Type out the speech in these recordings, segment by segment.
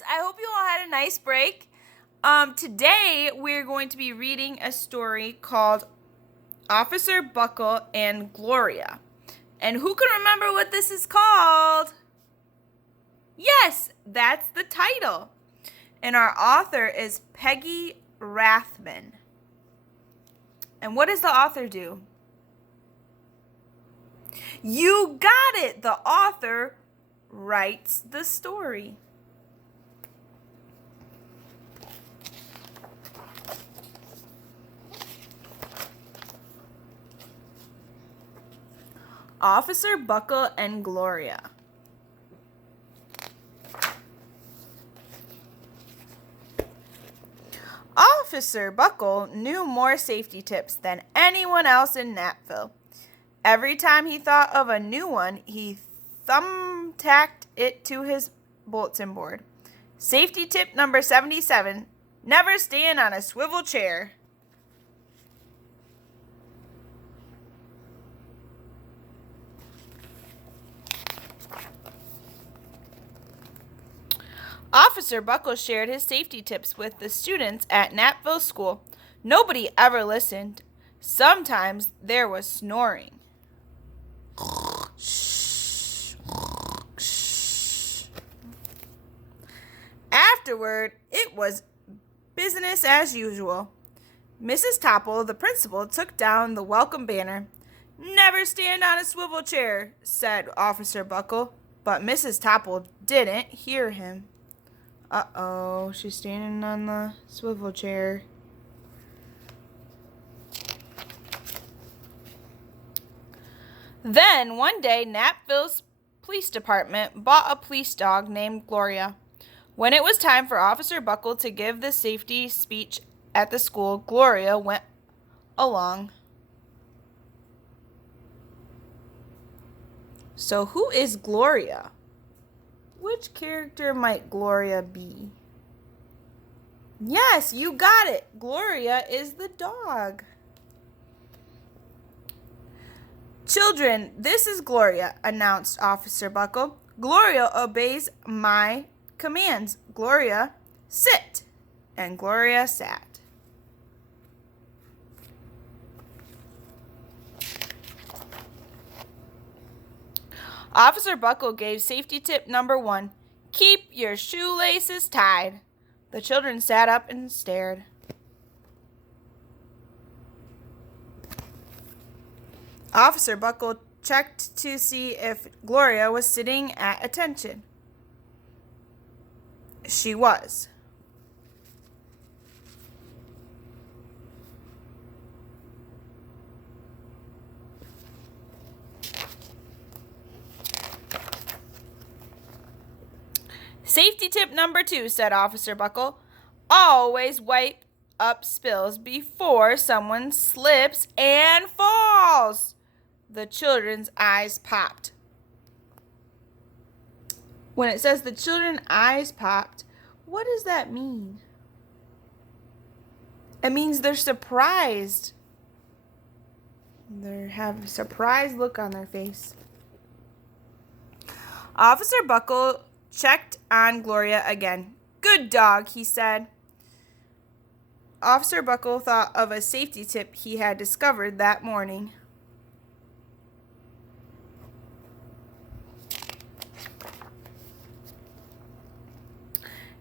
students. I hope you all had a nice break. Today we're going to be reading a story called Officer Buckle and Gloria. And who can remember what this is called? Yes, that's the title. And our author is Peggy Rathman. And what does the author do? You got it! The author writes the story. Officer Buckle and Gloria. Officer Buckle knew more safety tips than anyone else in Napville. Every time he thought of a new one, he thumbtacked it to his bulletin board. Safety tip number 77, never stand on a swivel chair. Officer Buckle shared his safety tips with the students at Napville School. Nobody ever listened. Sometimes there was snoring. Afterward, it was business as usual. Mrs. Topple, the principal, took down the welcome banner. Never stand on a swivel chair, said Officer Buckle, but Mrs. Topple didn't hear him. Uh-oh, she's standing on the swivel chair. Then, one day, Napville's police department bought a police dog named Gloria. When it was time for Officer Buckle to give the safety speech at the school, Gloria went along. So, who is Gloria? Which character might Gloria be? Yes, you got it. Gloria is the dog. Children, this is Gloria, announced Officer Buckle. Gloria obeys my commands. Gloria, sit. And Gloria sat. Officer Buckle gave safety tip number 1. Keep your shoelaces tied. The children sat up and stared. Officer Buckle checked to see if Gloria was sitting at attention. She was. Safety tip number 2, said Officer Buckle. Always wipe up spills before someone slips and falls. The children's eyes popped. When it says the children's eyes popped, what does that mean? It means they're surprised. They have a surprised look on their face. Officer Buckle checked on Gloria again. Good dog, he said. Officer Buckle thought of a safety tip he had discovered that morning.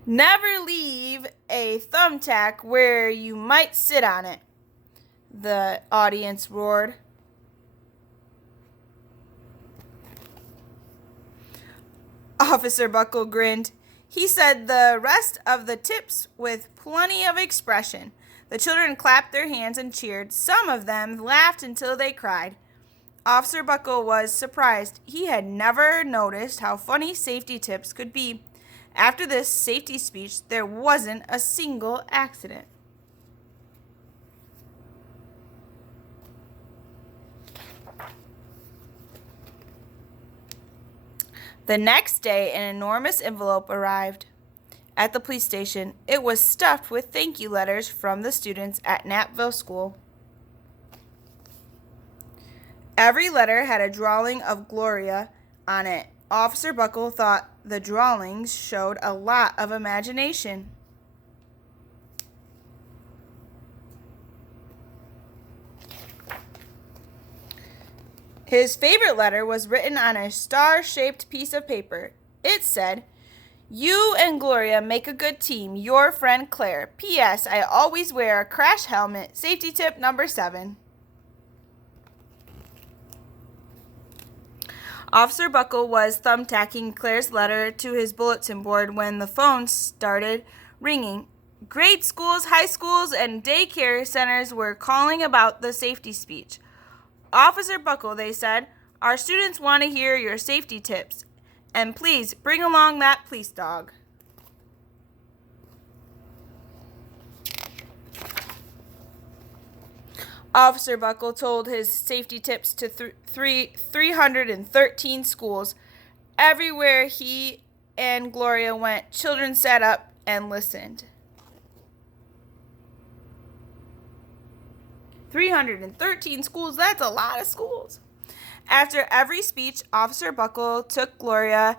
Never leave a thumbtack where you might sit on it, the audience roared. Officer Buckle grinned. He said the rest of the tips with plenty of expression. The children clapped their hands and cheered. Some of them laughed until they cried. Officer Buckle was surprised. He had never noticed how funny safety tips could be. After this safety speech, there wasn't a single accident. The next day, an enormous envelope arrived at the police station. It was stuffed with thank you letters from the students at Napville School. Every letter had a drawing of Gloria on it. Officer Buckle thought The drawings showed a lot of imagination. His favorite letter was written on a star-shaped piece of paper. It said, "You and Gloria make a good team. Your friend Claire. P.S. I always wear a crash helmet. Safety tip number 7. Officer Buckle was thumbtacking Claire's letter to his bulletin board when the phone started ringing. Grade schools, high schools, and daycare centers were calling about the safety speech. "Officer Buckle," they said, "our students want to hear your safety tips. And please bring along that police dog." Officer Buckle told his safety tips to 313 schools. Everywhere he and Gloria went, children sat up and listened. 313 schools, that's a lot of schools. After every speech, Officer Buckle took Gloria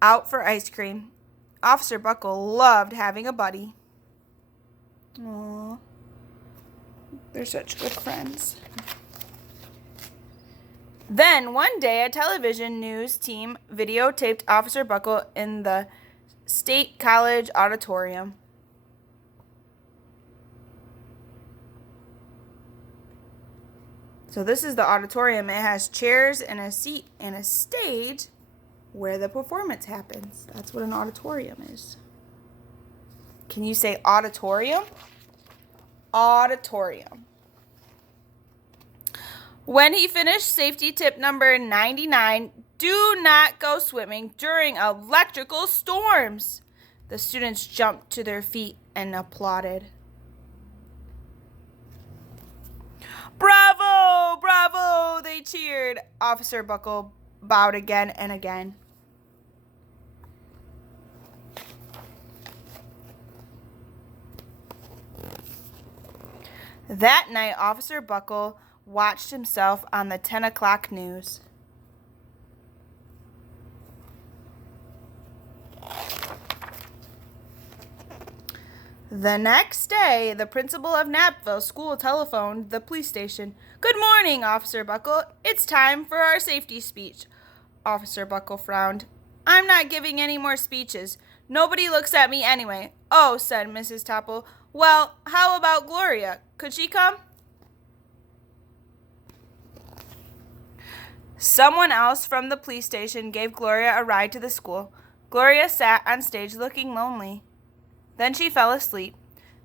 out for ice cream. Officer Buckle loved having a buddy. Aww. They're such good friends. Then, one day, a television news team videotaped Officer Buckle in the State College auditorium. So this is the auditorium. It has chairs and a seat and a stage where the performance happens. That's what an auditorium is. Can you say auditorium? Auditorium. When he finished safety tip number 99, do not go swimming during electrical storms. The students jumped to their feet and applauded. "Bravo! Bravo!" they cheered. Officer Buckle bowed again and again. That night, Officer Buckle watched himself on the 10 o'clock news. The next day, the principal of Knappville School telephoned the police station. "Good morning, Officer Buckle. It's time for our safety speech." Officer Buckle frowned. "I'm not giving any more speeches. Nobody looks at me anyway." "Oh," said Mrs. Topple. "Well, how about Gloria? Could she come?" Someone else from the police station gave Gloria a ride to the school. Gloria sat on stage looking lonely. Then she fell asleep.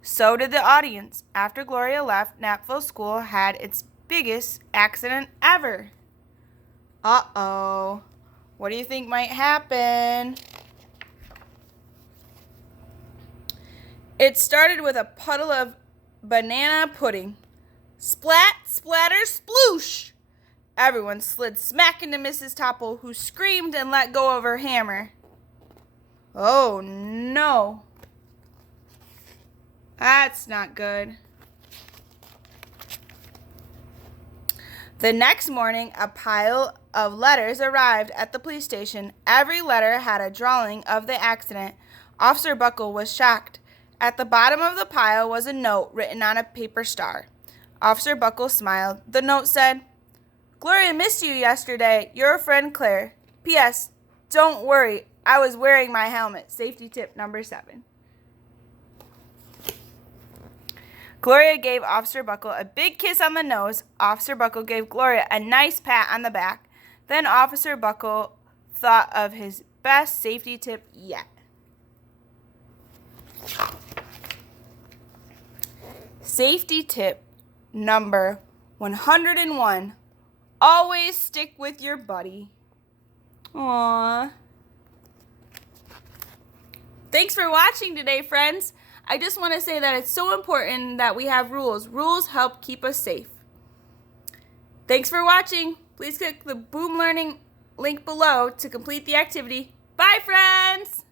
So did the audience. After Gloria left, Knappville School had its biggest accident ever. Uh-oh. What do you think might happen? It started with a puddle of banana pudding. Splat, splatter, sploosh! Everyone slid smack into Mrs. Topple, who screamed and let go of her hammer. Oh, no. That's not good. The next morning, a pile of letters arrived at the police station. Every letter had a drawing of the accident. Officer Buckle was shocked. At the bottom of the pile was a note written on a paper star. Officer Buckle smiled. The note said, "Gloria missed you yesterday. Your friend Claire. P.S. Don't worry, I was wearing my helmet. Safety tip number 7. Gloria gave Officer Buckle a big kiss on the nose. Officer Buckle gave Gloria a nice pat on the back. Then Officer Buckle thought of his best safety tip yet. Safety tip number 101. Always stick with your buddy. Aww. Thanks for watching today, friends. I just want to say that it's so important that we have rules. Rules help keep us safe. Thanks for watching. Please click the Boom Learning link below to complete the activity. Bye, friends!